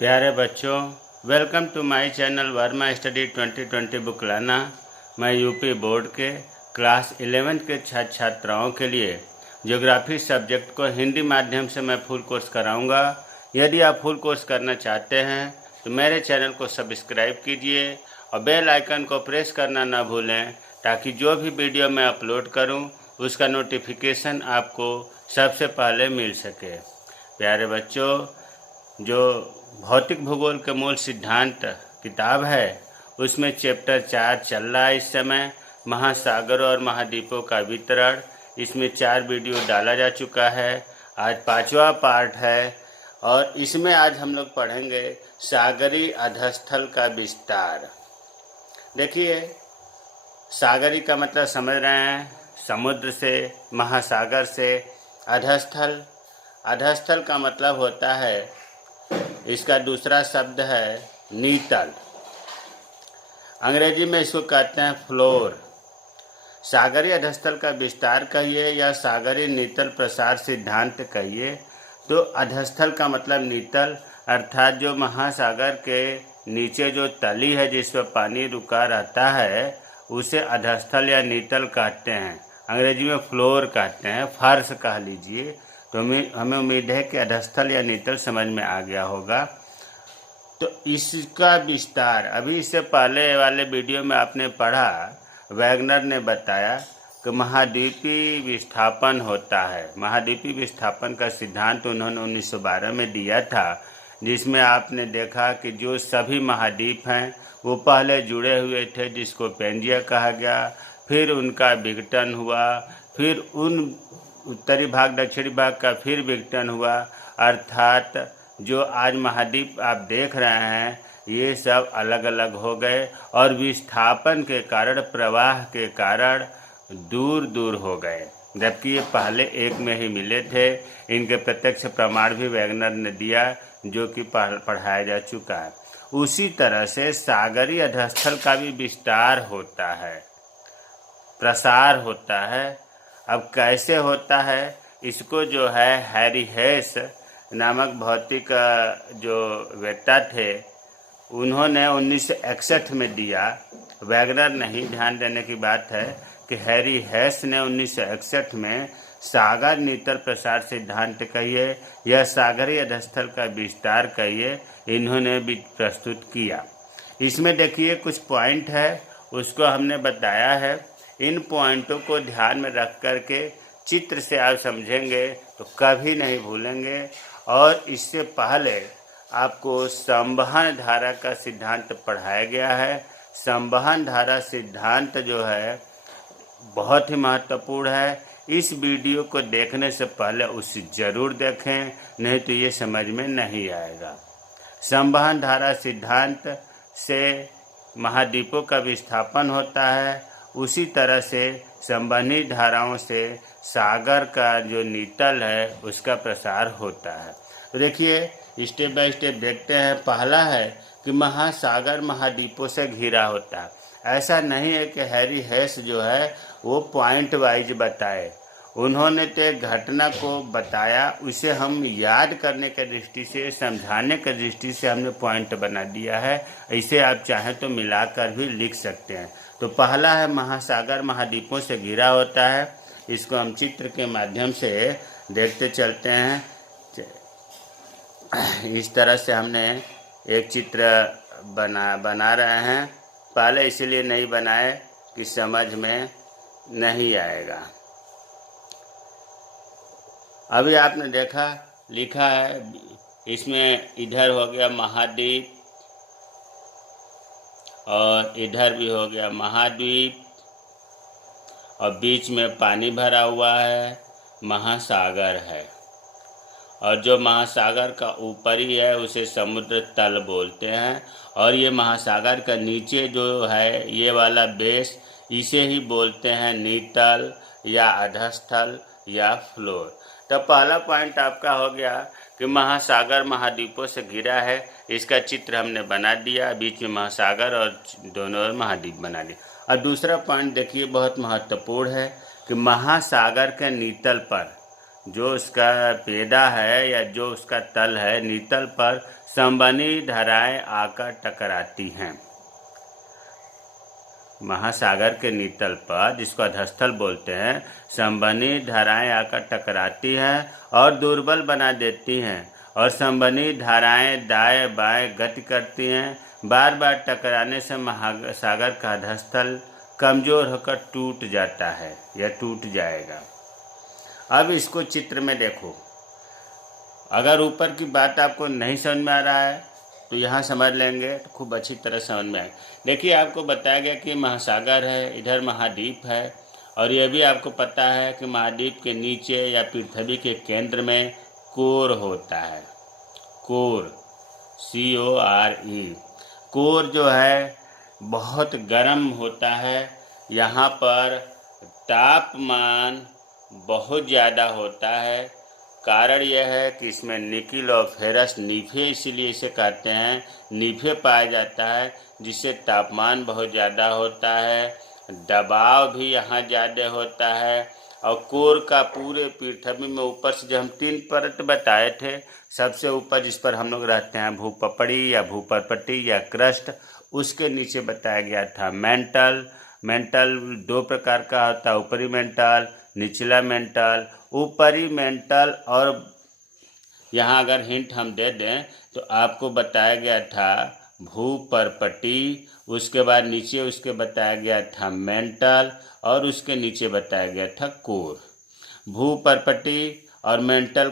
प्यारे बच्चों, welcome to my channel Verma study 2020 book लाना। मैं यूपी बोर्ड के क्लास 11 के छात्र छात्राओं के लिए ज्योग्राफी सब्जेक्ट को हिंदी माध्यम से मैं फुल कोर्स कराऊंगा। यदि आप फुल कोर्स करना चाहते हैं तो मेरे चैनल को सब्सक्राइब कीजिए और बेल आइकन को प्रेस करना ना भूलें, ताकि जो भी वीडियो मैं अपलोड करूं उसका नोटिफिकेशन आपको सबसे पहले मिल सके। प्यारे बच्चों, जो भौतिक भूगोल के मूल सिद्धांत किताब है उसमें चैप्टर 4 चल रहा है इस समय, महासागरों और महाद्वीपों का वितरण। इसमें 4 वीडियो डाला जा चुका है, आज 5वां पार्ट है और इसमें आज हम लोग पढ़ेंगे सागरी अधस्थल का विस्तार। देखिए, सागरी का मतलब समझ रहे हैं, समुद्र से, महासागर से। अधस्थल, अधस्थल का मतलब होता है, इसका दूसरा शब्द है नीतल। अंग्रेजी में इसको कहते हैं फ्लोर। सागरीय अधस्थल का विस्तार कहिए या सागरीय नीतल प्रसार सिद्धांत कहिए, तो अधस्थल का मतलब नीतल, अर्थात जो महासागर के नीचे जो तली है जिस पर पानी रुका रहता है उसे अधस्थल या नीतल कहते हैं। अंग्रेजी में फ्लोर कहते हैं, फर्श कह लीजिए। तो हमें उम्मीद है कि अधस्थल या नीतल समझ में आ गया होगा। तो इसका विस्तार, अभी इससे पहले वाले वीडियो में आपने पढ़ा, वैगनर ने बताया कि महाद्वीपीय विस्थापन होता है। महाद्वीपीय विस्थापन का सिद्धांत उन्होंने 1912 में दिया था, जिसमें आपने देखा कि जो सभी महाद्वीप हैं वो पहले जुड़े हुए थे, जिसको पेंजिया कहा गया, फिर उनका विघटन हुआ, फिर उन उत्तरी भाग दक्षिणी भाग का फिर विघटन हुआ, अर्थात जो आज महाद्वीप आप देख रहे हैं ये सब अलग अलग हो गए और विस्थापन के कारण, प्रवाह के कारण दूर दूर हो गए, जबकि ये पहले एक में ही मिले थे। इनके प्रत्यक्ष प्रमाण भी वैगनर ने दिया, जो कि पढ़ाया जा चुका है। उसी तरह से सागरीय अधस्थल का भी विस्तार होता है, प्रसार होता है। अब कैसे होता है, इसको जो है हैरी हेस नामक भौतिक जो वेत्ता थे उन्होंने 1961 में दिया। वैगनर नहीं, ध्यान देने की बात है कि हैरी हेस ने 1961 में सागर नीतल प्रसार सिद्धांत कहिए या सागरीय अधस्थल का विस्तार कहिए, इन्होंने भी प्रस्तुत किया। इसमें देखिए कुछ पॉइंट है, उसको हमने बताया है। इन पॉइंटों को ध्यान में रख कर के चित्र से आप समझेंगे तो कभी नहीं भूलेंगे। और इससे पहले आपको संवहन धारा का सिद्धांत पढ़ाया गया है। संवहन धारा सिद्धांत जो है बहुत ही महत्वपूर्ण है। इस वीडियो को देखने से पहले उसे ज़रूर देखें, नहीं तो ये समझ में नहीं आएगा। संवहन धारा सिद्धांत से महाद्वीपों का विस्थापन होता है, उसी तरह से संवहनी धाराओं से सागर का जो नीतल है उसका प्रसार होता है। तो देखिए, स्टेप बाय स्टेप देखते हैं। पहला है कि महासागर महाद्वीपों से घिरा होता है। ऐसा नहीं है कि हैरी हेस जो है वो पॉइंट वाइज बताए, उन्होंने तो एक घटना को बताया, उसे हम याद करने की दृष्टि से, समझाने की दृष्टि से हमने पॉइंट बना दिया है। इसे आप चाहें तो मिलाकर भी लिख सकते हैं। तो पहला है महासागर महाद्वीपों से घिरा होता है। इसको हम चित्र के माध्यम से देखते चलते हैं। इस तरह से हमने एक चित्र बना रहे हैं। पहले इसलिए नहीं बनाए कि समझ में नहीं आएगा। अभी आपने देखा, लिखा है इसमें, इधर हो गया महाद्वीप और इधर भी हो गया महाद्वीप और बीच में पानी भरा हुआ है, महासागर है। और जो महासागर का ऊपरी है उसे समुद्र तल बोलते हैं, और ये महासागर का नीचे जो है ये वाला बेस, इसे ही बोलते हैं नीतल या अधस्थल या फ्लोर। तो पहला पॉइंट आपका हो गया कि महासागर महाद्वीपों से घिरा है। इसका चित्र हमने बना दिया, बीच में महासागर और दोनों ओर महाद्वीप बना दिया। और दूसरा पॉइंट देखिए, बहुत महत्वपूर्ण है कि महासागर के नीतल पर जो उसका पेड़ा है या जो उसका तल है, नीतल पर संबंधी धाराएं आकर टकराती हैं। महासागर के नीतल पर, जिसको अधस्थल बोलते हैं, संबंधी धाराएं आकर टकराती हैं और दुर्बल बना देती हैं, और संबंधी धाराएं दाएं बाएं गति करती हैं। बार बार टकराने से महासागर का अधस्थल कमजोर होकर टूट जाता है या टूट जाएगा। अब इसको चित्र में देखो। अगर ऊपर की बात आपको नहीं समझ में आ रहा है तो यहाँ समझ लेंगे तो खूब अच्छी तरह समझ में आएगा। देखिए, आपको बताया गया कि महासागर है, इधर महाद्वीप है, और यह भी आपको पता है कि महाद्वीप के नीचे या पृथ्वी के केंद्र में कोर होता है। Core, CORE। कोर जो है बहुत गर्म होता है। यहाँ पर तापमान बहुत ज़्यादा होता है। कारण यह है कि इसमें निकिल और फेरस, नीफे इसीलिए इसे कहते हैं, नीफे पाया जाता है, जिससे तापमान बहुत ज़्यादा होता है, दबाव भी यहाँ ज़्यादा होता है। और कोर का पूरे पृथ्वी में ऊपर से जो हम 3 परत बताए थे, सबसे ऊपर जिस पर हम लोग रहते हैं भूपपड़ी या भूपरपट्टी या क्रस्ट, उसके नीचे बताया गया था मेंटल। मेंटल 2 प्रकार का होता है, ऊपरी मेंटल, निचला मेंटल। ऊपरी मेंटल, और यहाँ अगर हिंट हम दे दें तो आपको बताया गया था भूपरपट्टी, उसके बाद नीचे उसके बताया गया था मेंटल, और उसके नीचे बताया गया था कोर। भूपरपट्टी और मेंटल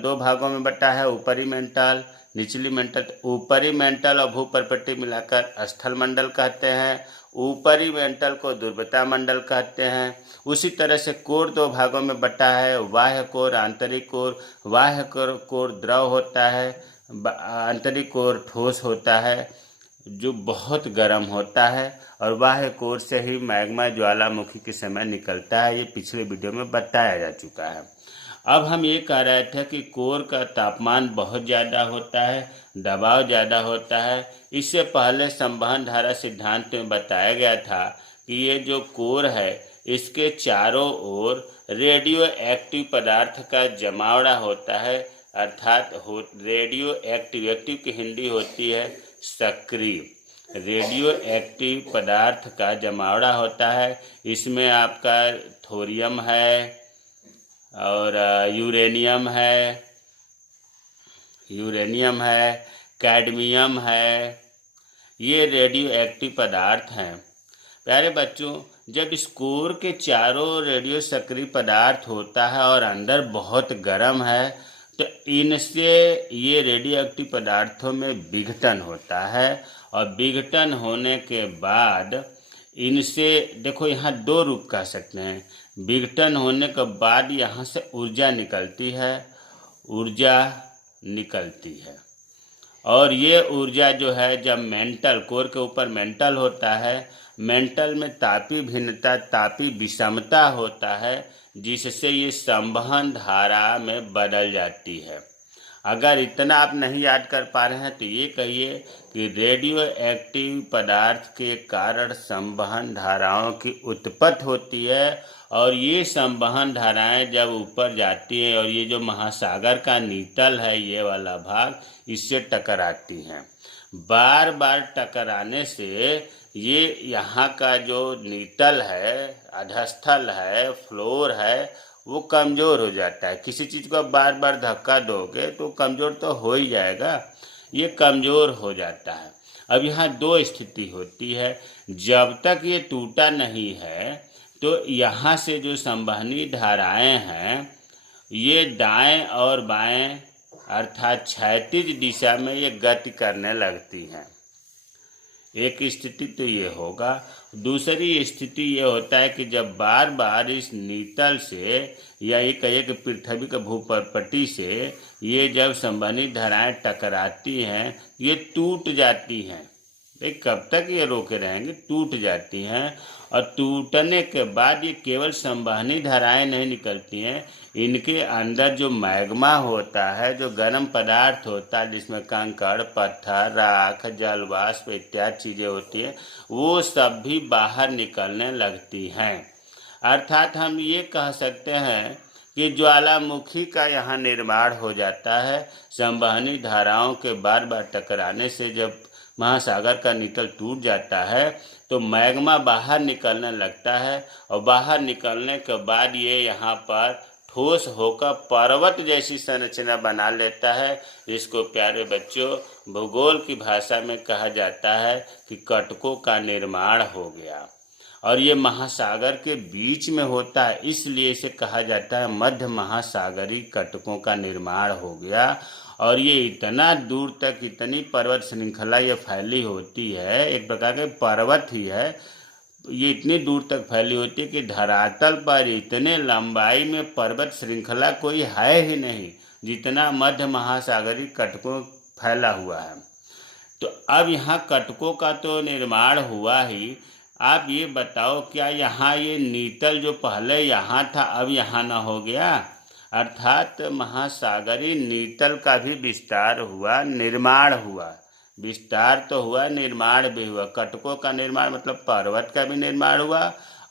2 भागों में बटा है, ऊपरी मेंटल, निचली मेंटल। ऊपरी मेंटल और भूपरपट्टी मिलाकर स्थल मंडल कहते हैं। ऊपरी मेंटल को दुर्बता मंडल कहते हैं। उसी तरह से कोर 2 भागों में बटा है, बाह्य कोर, आंतरिक कोर। बाह्य कोर द्रव होता है, आंतरिक कोर ठोस होता है जो बहुत गर्म होता है, और बाह्य कोर से ही मैग्मा ज्वालामुखी के समय निकलता है। ये पिछले वीडियो में बताया जा चुका है। अब हम ये कह रहे थे कि कोर का तापमान बहुत ज़्यादा होता है, दबाव ज़्यादा होता है। इससे पहले संवहन धारा सिद्धांत में बताया गया था कि ये जो कोर है, इसके चारों ओर रेडियो एक्टिव पदार्थ का जमावड़ा होता है, अर्थात रेडियो एक्टिव की हिंदी होती है सक्रिय। रेडियो एक्टिव पदार्थ का जमावड़ा होता है। इसमें आपका थोरियम है और यूरेनियम है, कैडमियम है। ये रेडियो एक्टिव पदार्थ हैं। प्यारे बच्चों, जब इस कोर के चारों रेडियो सक्रिय पदार्थ होता है और अंदर बहुत गर्म है, तो इनसे ये रेडियो एक्टिव पदार्थों में विघटन होता है, और विघटन होने के बाद इनसे, देखो यहाँ 2 रूप कह सकते हैं। विघटन होने के बाद यहाँ से ऊर्जा निकलती है, और ये ऊर्जा जो है, जब मेंटल, कोर के ऊपर मेंटल होता है, मेंटल में तापीय भिन्नता, तापीय विषमता होता है, जिससे ये संवहन धारा में बदल जाती है। अगर इतना आप नहीं याद कर पा रहे हैं तो ये कहिए कि रेडियो एक्टिव पदार्थ के कारण संवहन धाराओं की उत्पत्ति होती है, और ये संवहन धाराएं जब ऊपर जाती हैं और ये जो महासागर का नीतल है, ये वाला भाग, इससे टकराती हैं। बार बार टकराने से ये यहाँ का जो नीतल है, अधस्थल है, फ्लोर है, वो कमज़ोर हो जाता है। किसी चीज़ को बार बार धक्का दोगे तो कमज़ोर तो हो ही जाएगा, ये कमज़ोर हो जाता है। अब यहाँ 2 स्थिति होती है। जब तक ये टूटा नहीं है तो यहाँ से जो संवहनी धाराएं हैं, ये दाएं और बाएं अर्थात क्षैतिज दिशा में ये गति करने लगती हैं। एक स्थिति तो ये होगा। दूसरी स्थिति ये होता है कि जब बार बार इस नीतल से, या ये कहिए कि पृथ्वी के भूपरपट्टी से, ये जब संवहनी धाराएं टकराती हैं, ये टूट जाती हैं। कब तक ये रोके रहेंगे? टूट जाती हैं, और टूटने के बाद ये केवल संवहनी धाराएं नहीं निकलती हैं, इनके अंदर जो मैग्मा होता है, जो गर्म पदार्थ होता है, जिसमें कंकड़, पत्थर, राख, जलवाष्प इत्यादि चीज़ें होती हैं, वो सब भी बाहर निकलने लगती हैं। अर्थात हम ये कह सकते हैं कि ज्वालामुखी का यहाँ निर्माण हो जाता है। संवहनी धाराओं के बार बार टकराने से जब महासागर का नितल टूट जाता है तो मैग्मा बाहर निकलने लगता है, और बाहर निकलने के बाद ये यहाँ पर ठोस होकर पर्वत जैसी संरचना बना लेता है। इसको प्यारे बच्चों भूगोल की भाषा में कहा जाता है कि कटकों का निर्माण हो गया, और ये महासागर के बीच में होता है, इसलिए इसे कहा जाता है मध्य महासागरीय कटकों का निर्माण हो गया। और ये इतना दूर तक, इतनी पर्वत श्रृंखला ये फैली होती है, एक प्रकार के पर्वत ही है, ये इतनी दूर तक फैली होती है कि धरातल पर इतने लंबाई में पर्वत श्रृंखला कोई है ही नहीं जितना मध्य महासागरीय कटकों फैला हुआ है। तो अब यहाँ कटकों का तो निर्माण हुआ ही, आप ये बताओ क्या यहाँ ये नीतल जो पहले यहाँ था अब यहाँ ना हो गया? अर्थात महासागरीय नीतल का भी विस्तार हुआ, निर्माण हुआ। विस्तार तो हुआ, निर्माण भी हुआ। कटकों का निर्माण मतलब पर्वत का भी निर्माण हुआ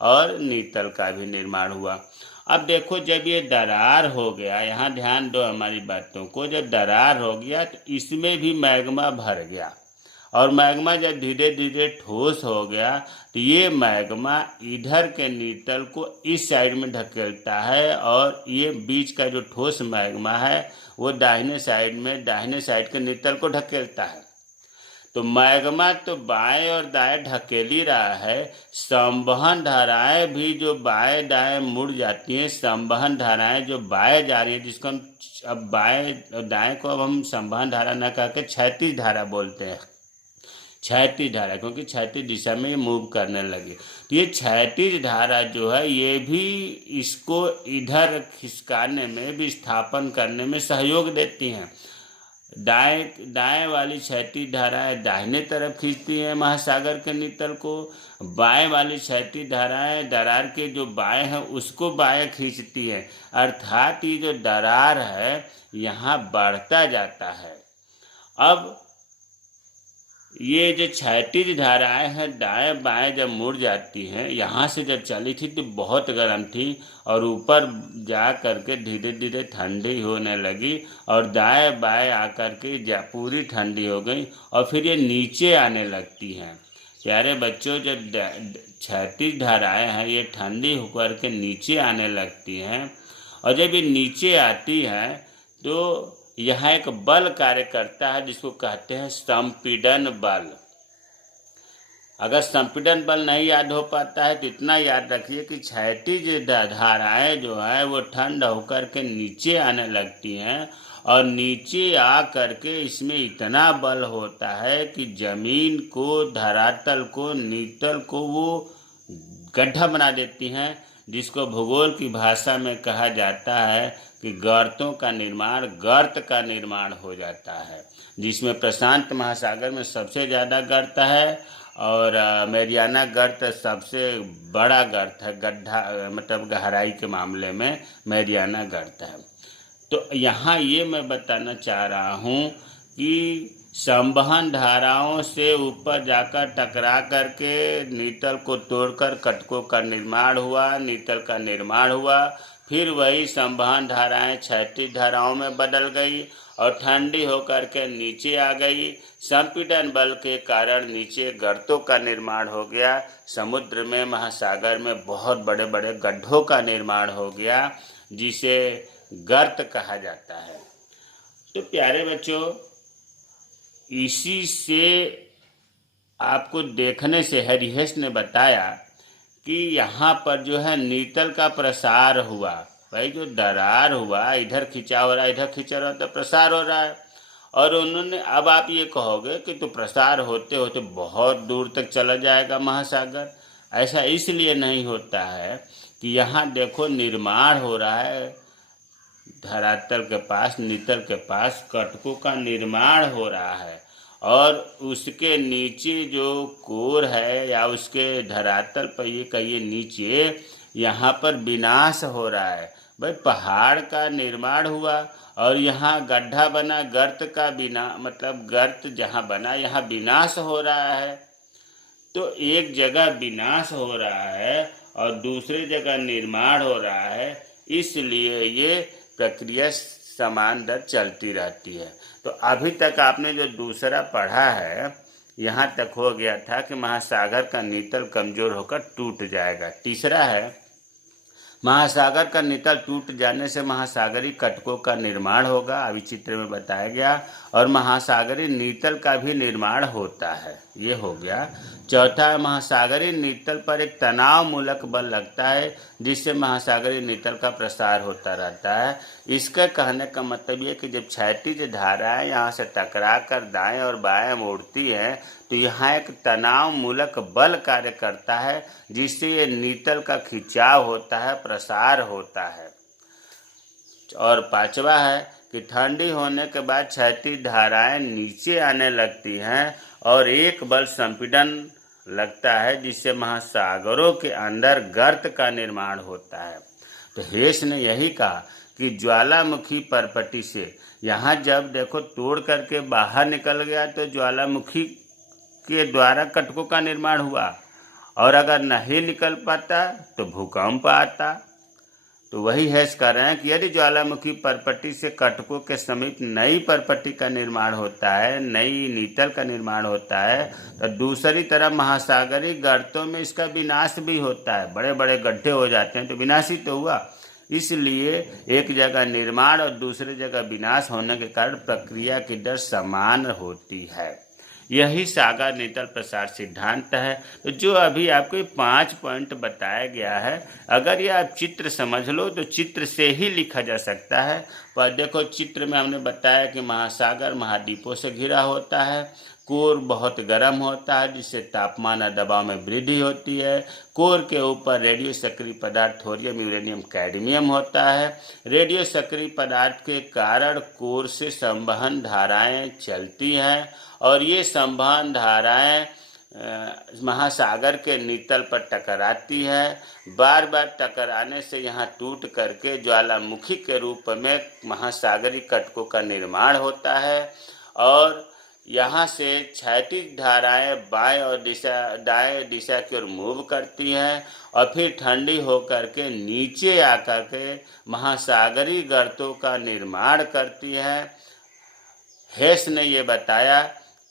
और नीतल का भी निर्माण हुआ। अब देखो जब ये दरार हो गया, यहाँ ध्यान दो हमारी बातों को, जब दरार हो गया तो इसमें भी मैग्मा भर गया, और मैग्मा जब धीरे धीरे ठोस हो गया तो ये मैग्मा इधर के नीतल को इस साइड में ढकेलता है, और ये बीच का जो ठोस मैग्मा है वो दाहिने साइड के नीतल को ढकेलता है। तो मैग्मा तो बाएं और दाएं ढकेल ही रहा है, संवहन धाराएं भी जो बाएं दाएं मुड़ जाती हैं, संवहन धाराएं जो बाएं जा रही है, जिसको हम अब बाएं और दाएं को अब हम संवहन धारा न कहकर क्षैतिज धारा बोलते हैं। क्षैतिज धारा, क्योंकि क्षैतिज दिशा में ये मूव करने लगी, तो ये क्षैतिज धारा जो है ये भी इसको इधर खिसकाने में, विस्थापन करने में सहयोग देती हैं। दाएं वाली क्षैतिज धाराएं दाहिने तरफ खींचती हैं महासागर के नितल को, बाएं वाली क्षैतिज धाराएं दरार के जो बाएं हैं उसको बाएं खींचती हैं। अर्थात ये जो दरार है यहाँ बढ़ता जाता है। अब ये जो क्षैतिज धाराएं हैं दाएं बाएं जब मुड़ जाती हैं, यहाँ से जब चली थी तो बहुत गर्म थी, और ऊपर जा करके धीरे धीरे ठंडी होने लगी, और दाएं बाएं आकर के पूरी ठंडी हो गई, और फिर ये नीचे आने लगती हैं। प्यारे बच्चों जब क्षैतिज धाराएं हैं ये ठंडी होकर के नीचे आने लगती हैं, और जब ये नीचे आती हैं तो यहाँ एक बल कार्य करता है जिसको कहते हैं संपीड़न बल। अगर संपीड़न बल नहीं याद हो पाता है तो इतना याद रखिए कि क्षैतिज धाराएं जो है वो ठंड होकर के नीचे आने लगती हैं, और नीचे आ करके इसमें इतना बल होता है कि जमीन को, धरातल को, नीतल को वो गड्ढा बना देती हैं, जिसको भूगोल की भाषा में कहा जाता है कि गर्तों का निर्माण, गर्त का निर्माण हो जाता है, जिसमें प्रशांत महासागर में सबसे ज़्यादा गर्त है, और मैरियाना गर्त सबसे बड़ा गर्त है, गड्ढा मतलब गहराई के मामले में मैरियाना गर्त है। तो यहाँ ये मैं बताना चाह रहा हूँ कि संवहन धाराओं से ऊपर जाकर टकरा करके नीतल को तोड़कर कटकों का निर्माण हुआ, नीतल का निर्माण हुआ। फिर वही संवहन धाराएं क्षैतिज धाराओं में बदल गई और ठंडी होकर के नीचे आ गई। संपीड़न बल के कारण नीचे गर्तों का निर्माण हो गया, समुद्र में, महासागर में बहुत बड़े बड़े गड्ढों का निर्माण हो गया, जिसे गर्त कहा जाता है। तो प्यारे बच्चों, इसी से आपको देखने से हरिहस ने बताया कि यहाँ पर जो है नीतल का प्रसार हुआ। भाई जो दरार हुआ, इधर खिंचा हो रहा है, इधर खिंचा रहा है, तो प्रसार हो रहा है। और उन्होंने, अब आप ये कहोगे कि तो प्रसार होते होते बहुत दूर तक चला जाएगा महासागर। ऐसा इसलिए नहीं होता है कि यहाँ देखो निर्माण हो रहा है, धरातल के पास, नीतल के पास कटकों का निर्माण हो रहा है, और उसके नीचे जो कोर है या उसके धरातल पर ये कहिए नीचे, यहाँ पर विनाश हो रहा है। भाई पहाड़ का निर्माण हुआ और यहाँ गड्ढा बना, गर्त का मतलब गर्त जहाँ बना यहाँ विनाश हो रहा है। तो एक जगह विनाश हो रहा है और दूसरी जगह निर्माण हो रहा है, इसलिए ये प्रक्रिया समान दर चलती रहती है। तो अभी तक आपने जो दूसरा पढ़ा है, यहाँ तक हो गया था कि महासागर का नितल कमजोर होकर टूट जाएगा। तीसरा है, महासागर का नितल टूट जाने से महासागरीय कटकों का निर्माण होगा, अभी चित्र में बताया गया, और महासागरीय नितल का भी निर्माण होता है, ये हो गया। चौथा है, महासागरीय नितल पर एक तनाव मूलक बल लगता है जिससे महासागरीय नितल का प्रसार होता रहता है। इसका कहने का मतलब ये कि जब क्षैतिज धाराएं यहाँ से टकरा कर दाएं और बाएं मोड़ती हैं तो यहाँ एक तनाव मूलक बल कार्य करता है जिससे ये नितल का खिंचाव होता है, प्रसार होता है। और पांचवा है कि ठंडी होने के बाद क्षैतिज धाराएं नीचे आने लगती हैं और एक बल संपीड़न लगता है जिससे महासागरों के अंदर गर्त का निर्माण होता है। तो हेस ने यही कहा कि ज्वालामुखी परपटी से यहाँ जब देखो तोड़ करके बाहर निकल गया तो ज्वालामुखी के द्वारा कटकों का निर्माण हुआ, और अगर नहीं निकल पाता तो भूकंप आता। तो वही हेस कर रहे हैं कि यदि ज्वालामुखी परपटी से कटकों के समीप नई परपटी का निर्माण होता है, नई नितल का निर्माण होता है, तो दूसरी तरफ महासागरीय गर्तों में इसका विनाश भी होता है, बड़े बड़े गड्ढे हो जाते हैं, तो विनाश ही तो हुआ। इसलिए एक जगह निर्माण और दूसरी जगह विनाश होने के कारण प्रक्रिया की दर समान होती है। यही सागर नितल प्रसार सिद्धांत है। तो जो अभी आपको 5 पॉइंट बताया गया है, अगर ये आप चित्र समझ लो तो चित्र से ही लिखा जा सकता है। पर देखो चित्र में हमने बताया कि महासागर महाद्वीपों से घिरा होता है, कोर बहुत गर्म होता है जिससे तापमान और दबाव में वृद्धि होती है। कोर के ऊपर रेडियो सक्रिय पदार्थ थोरियम, यूरेनियम, कैडमियम होता है। रेडियो सक्रिय पदार्थ के कारण कोर से संवहन धाराएं चलती हैं और ये संवहन धाराएं महासागर के नितल पर टकराती है। बार बार टकराने से यहाँ टूट करके ज्वालामुखी के रूप में महासागरीय कटकों का निर्माण होता है और यहाँ से क्षैतिज धाराएं बाएं और दाएं दिशा की ओर मूव करती हैं और फिर ठंडी होकर के नीचे आकर के महासागरीय गर्तों का निर्माण करती हैं। हेस ने ये बताया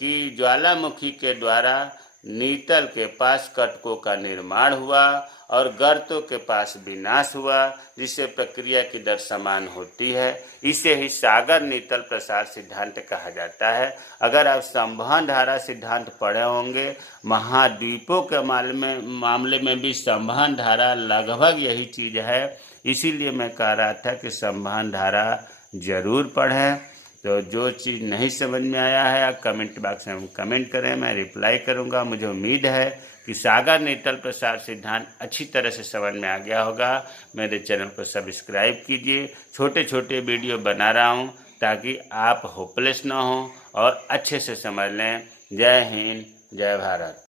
कि ज्वालामुखी के द्वारा नितल के पास कटकों का निर्माण हुआ और गर्तों के पास विनाश हुआ, जिससे प्रक्रिया की दर समान होती है। इसे ही सागर नितल प्रसार सिद्धांत कहा जाता है। अगर आप संवहन धारा सिद्धांत पढ़े होंगे, महाद्वीपों के मामले में भी संवहन धारा लगभग यही चीज़ है। इसीलिए मैं कह रहा था कि संवहन धारा जरूर पढ़ें। तो जो चीज़ नहीं समझ में आया है आप कमेंट बॉक्स में कमेंट करें, मैं रिप्लाई करूंगा। मुझे उम्मीद है कि सागर नितल प्रसार सिद्धांत अच्छी तरह से समझ में आ गया होगा। मेरे चैनल को सब्सक्राइब कीजिए, छोटे छोटे वीडियो बना रहा हूं ताकि आप होपलेस ना हो और अच्छे से समझ लें। जय हिंद, जय भारत।